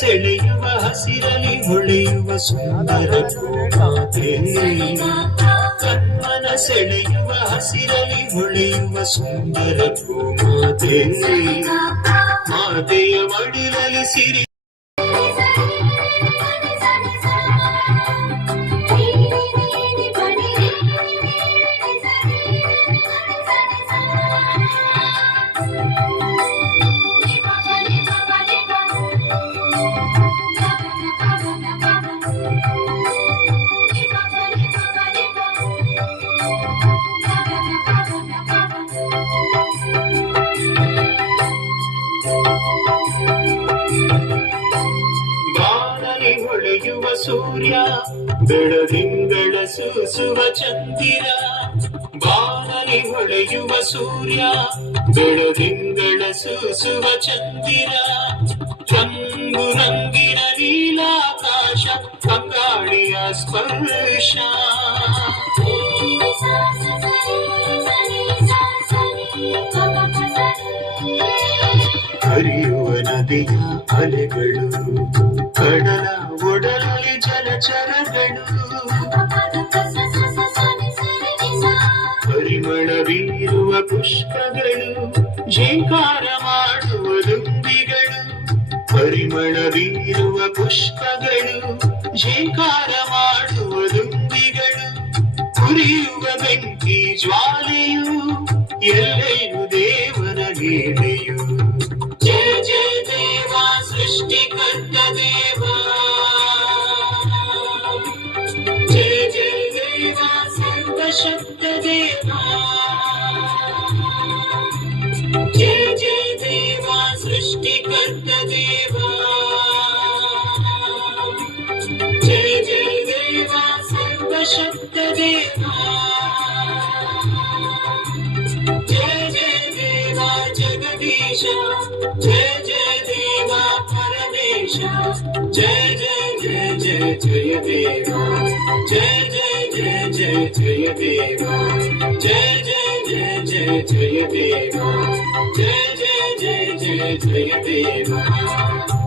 ಸೆಳೆಯುವ ಹಸಿರಲಿ ಹೊಳೆಯುವ ಸುಂದರ ಗೋಮಾತೆ ಕಣ್ಮನ ಸೆಳೆಯುವ ಹಸಿರಲಿ ಹೊಳೆಯುವ ಸುಂದರ ಗೋಮಾತೆ ಮಾತೆಯ ಮಡಿಲಲ್ಲಿ ಸಿರಿ ಹೊಳೆಯುವ ಸೂರ್ಯ ಬೆಳದಿಂಗಳ ಸೂಸುವ ಚಂದಿರ ಬಾನಲಿ ಹೊಳೆಯುವ ಸೂರ್ಯ ಬೆಳದಿಂಗಳ ಸೂಸುವ ಚಂದಿರ ರಂಗು ರಂಗಿನ ನೀಲಾಕಾಶ ಕಂಗಾಳಿಯ ಸ್ಪರ್ಶ ಹರಿಯುವ ನದಿಯ ಅಲೆಗಳು ಕಡಲ ಒಡಲಲ್ಲಿ ಜಲಚರಗಳು ಪರಿಮಳ ಬೀರುವ ಪುಷ್ಪಗಳು ಝೇಂಕಾರ ಮಾಡುವ ದುಂಬಿಗಳು ಪರಿಮಳ ಬೀರುವ ಪುಷ್ಪಗಳು ಝೇಂಕಾರ ಮಾಡುವ ದುಂಬಿಗಳು ಉರಿಯುವ ಬೆಂಕಿ ಜ್ವಾಲೆಯು ಎಲ್ಲೆಯೂ ದೇವರ ಲೀಲೆಯು ಜಯ ಜಯ ದೇವ ಸೃಷ್ಟಿಕರ್ತ ದೇವ ಜಯ ಜಯ ದೇವ ಸರ್ವಶಕ್ತ ದೇವ ಜಯ ಜಯ ದೇವ ಸೃಷ್ಟಿಕರ್ತ ದೇವ ಜಯ ಜಯ ದೇವ ಸರ್ವಶಕ್ತ ದೇವ ಜಯ ಜಯ ದೇವ ಜಗದೀಶ जय जय देवा परमेश जय जय जय जय जय देवा जय जय जय जय जय देवा जय जय जय जय जय देवा जय जय जय जय जय देवा